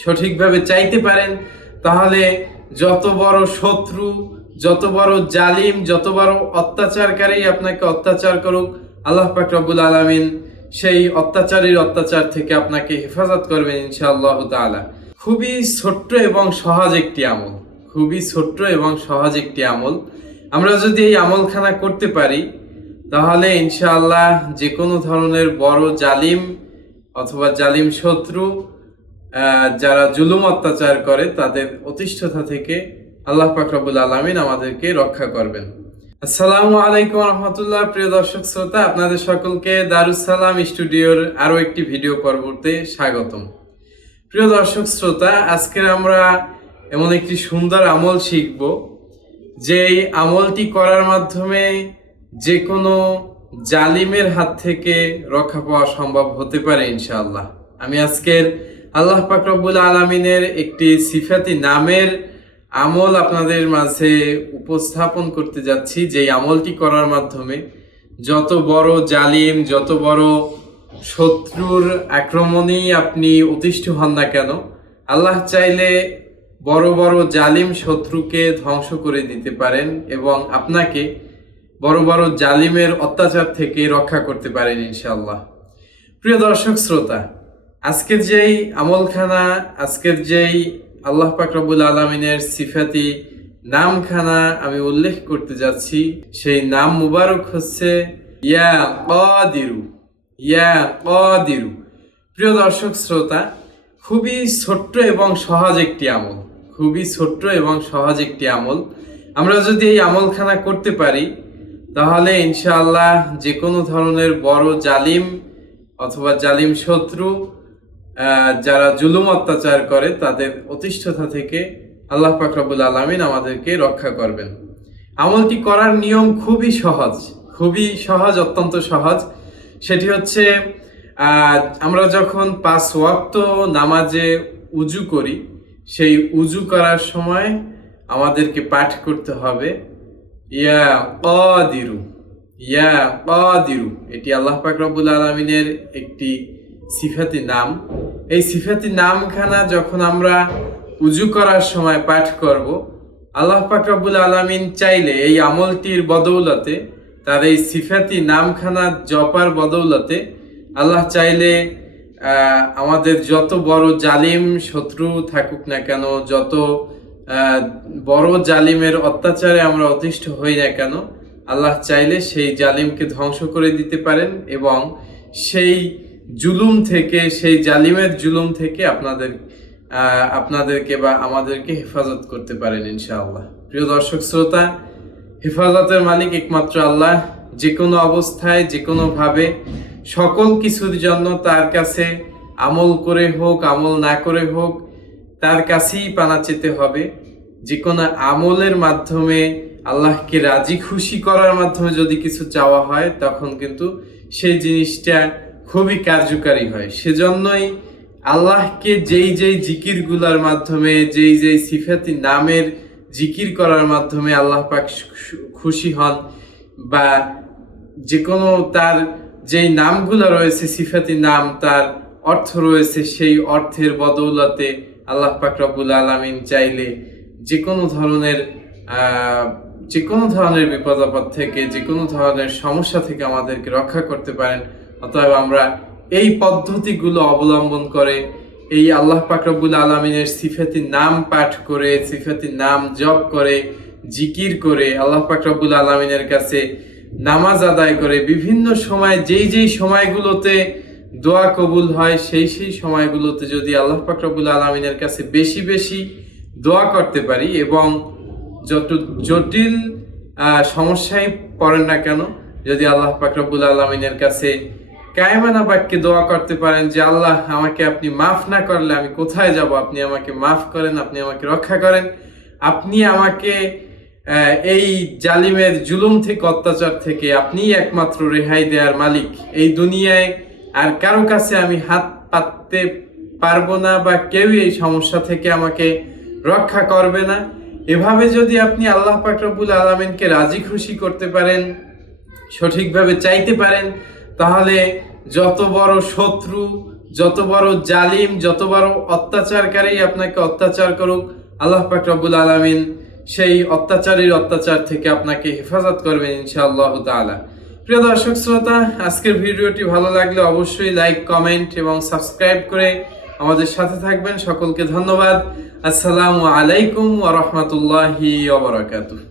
সঠিকভাবে চাইতে পারেন, তাহলে যত বড় শত্রু, যত বড় জালিম, যত বড় অত্যাচারকারী আপনাকে অত্যাচার করুক, আল্লাহ পাক রব্বুল আলামিন সেই অত্যাচারীর অত্যাচার থেকে আপনাকে হেফাজত করবেন ইনশাআল্লাহ তাআলা। খুবই ছোট্ট এবং সহজ একটি আমল, খুবই ছোট্ট এবং সহজ একটি আমল। আমরা যদি এই আমলখানা করতে পারি, তাহলে ইনশাআল্লাহ যে কোনো ধরনের বড় জালিম অথবা জালিম শত্রু যারা জুলুম অত্যাচার করে, তাদের অতিষ্ঠতা থেকে আল্লাহ রব্বুল আলামিন আমাদেরকে রক্ষা করবেন। আসসালামু আলাইকুম রহমতুল্লাহ, প্রিয় দর্শক শ্রোতা, আপনাদের সকলকে দারুসালাম স্টুডিওর আরও একটি ভিডিও পর্বতে স্বাগতম। প্রিয় দর্শক শ্রোতা আজকে আমরা এমন একটি সুন্দর আমল শিখব, যেই আমলটি করার মাধ্যমে যে কোনো জালিমের হাত থেকে রক্ষা পাওয়া সম্ভব হতে পারে ইনশাআল্লাহ। আমি আজকের আল্লাহ পাক রব্বুল আলমিনের একটি সিফাতি নামের আমল আপনাদের মাঝে উপস্থাপন করতে যাচ্ছি। যেই আমলটি করার মাধ্যমে যত বড় জালিম, যত বড় শত্রুর আক্রমণেই আপনি অতিষ্ঠ হন না কেন, আল্লাহ চাইলে বড় বড় জালিম শত্রুকে ধ্বংস করে দিতে পারেন এবং আপনাকে বড় বড় জালিমের অত্যাচার থেকে রক্ষা করতে পারেন ইনশাল্লাহ প্রিয় দর্শক, শ্রোতা আজকের যেই আমলখানা, আজকের যেই আল্লাহ পাক রব্বুল আলমিনের সিফাতি নামখানা আমি উল্লেখ করতে যাচ্ছি, সেই নাম মুবারক হচ্ছে ইয়া কদিরু ইয়া কদিরু। প্রিয় দর্শক, শ্রোতা, খুবই ছোট্ট এবং সহজ একটি আমল, খুবই ছোট্ট এবং সহজ একটি আমল। আমরা যদি এই আমলখানা করতে পারি, তাহলে ইনশাআল্লাহ যে কোনো ধরনের বড় জালিম অথবা জালিম শত্রু যারা জুলুম অত্যাচার করে, তাদের অতিষ্ঠতা থেকে আল্লাহ পাক রব্বুল আলমিন আমাদেরকে রক্ষা করবেন। আমলটি করার নিয়ম খুবই সহজ খুবই সহজ, অত্যন্ত সহজ। সেটি হচ্ছে আমরা যখন পাঁচ ওয়াক্ত নামাজে উজু করি, সেই উজু করার সময় আমাদেরকে পাঠ করতে হবে, ইয়া কদিরু ইয়া কদিরু। এটি আল্লাহ পাক আলমিনের একটি সিফাতি নাম। এই সিফাতি নামখানা যখন আমরা উজু করার সময় পাঠ করব, আল্লাহ পাকাবুল আলমিন চাইলে এই আমলটির বদৌলতে তার এই সিফাতি নামখানা জপার বদৌলতে আল্লাহ চাইলে আমাদের যত বড় জালিম শত্রু থাকুক না কেন, যত বড় জালিমের অত্যাচারে আমরা অতিষ্ঠ হই না কেন, আল্লাহ চাইলে সেই জালিমকে ধ্বংস করে দিতে পারেন এবং সেই জুলুম থেকে, সেই জালিমের জুলুম থেকে আপনাদের আপনাদেরকে বা আমাদেরকে হেফাজত করতে পারেন ইনশাআল্লাহ। প্রিয় দর্শক শ্রোতা, হেফাজতের মালিক একমাত্র আল্লাহ। যে কোনো অবস্থায়, যে কোনো ভাবে সকল কিছুর জন্য তার কাছে আমল করে হোক, আমল না করে হোক, তার কাছেই পানা চেতে হবে। যে কোনো আমলের মাধ্যমে আল্লাহকে রাজি খুশি করার মাধ্যমে যদি কিছু চাওয়া হয়, তখন কিন্তু সেই জিনিসটা খুবই কার্যকারী হয়। সেজন্যই আল্লাহকে যেই যেই জিকিরগুলোর মাধ্যমে, যেই যেই সিফাতি নামের জিকির করার মাধ্যমে আল্লাহ পাক খুশি হন বা যে কোনো তার যেই নামগুলো রয়েছে, সিফাতি নাম, তার অর্থ রয়েছে, সেই অর্থের বদৌলতে আল্লাহ পাক রব্বুল আলামিন চাইলে যে কোনো ধরনের যে কোনো ধরনের বিপদ আপদ থেকে যে কোনো ধরনের সমস্যা থেকে আমাদেরকে রক্ষা করতে পারেন। অতএব আমরা এই পদ্ধতিগুলো অবলম্বন করে এই আল্লাহ পাকরবুল আলমিনের সিফাতি নাম পাঠ করে, সিফাতি নাম জপ করে, জিকির করে আল্লাহ পাক রব্বুল আলমিনের কাছে নামাজ আদায় করে বিভিন্ন সময় যেই যেই সময়গুলোতে দোয়া কবুল হয়, সেই সেই সময়গুলোতে যদি আল্লাহ পাক রব্বুল আলমিনের কাছে বেশি বেশি দোয়া করতে পারি এবং যত জটিল সমস্যায় পড়েন না কেন, যদি আল্লাহ পাক রব্বুল আলমিনের কাছে কায়মানা বাক্যে দোয়া করতে পারেন যে, আল্লাহ, আমাকে আপনি মাফ না করলে আমি কোথায় যাব? আপনি আমাকে মাফ করেন, আপনি আমাকে রক্ষা করেন। আপনি আমাকে এই জালিমের জুলুম থেকে, অত্যাচার থেকে আপনিই একমাত্র রেহাই দেওয়ার মালিক। এই দুনিয়ায় আর কারও কাছে আমি হাত পাততে পারব না বা কেউ এই সমস্যা থেকে আমাকে রক্ষা করবে না। এভাবে যদি আপনি আল্লাহ পাক রব্বুল আলমিনকে রাজি খুশি করতে পারেন, সঠিকভাবে চাইতে পারেন তাহলে যত বড় শত্রু, যত বড় জালিম, যত বড় অত্যাচারকারী আপনাকে অত্যাচার করুক, আল্লাহ পাক রব্বুল আলামিন সেই অত্যাচারীর অত্যাচার থেকে আপনাকে হেফাজত করবেন ইনশাআল্লাহ তাআলা। প্রিয় দর্শক শ্রোতা, আজকের ভিডিওটি ভালো লাগলে অবশ্যই লাইক, কমেন্ট এবং সাবস্ক্রাইব করে আমাদের সাথে থাকবেন। সকলকে ধন্যবাদ। আসসালামু আলাইকুম ওয়া রাহমাতুল্লাহি ওয়া বারাকাতুহু।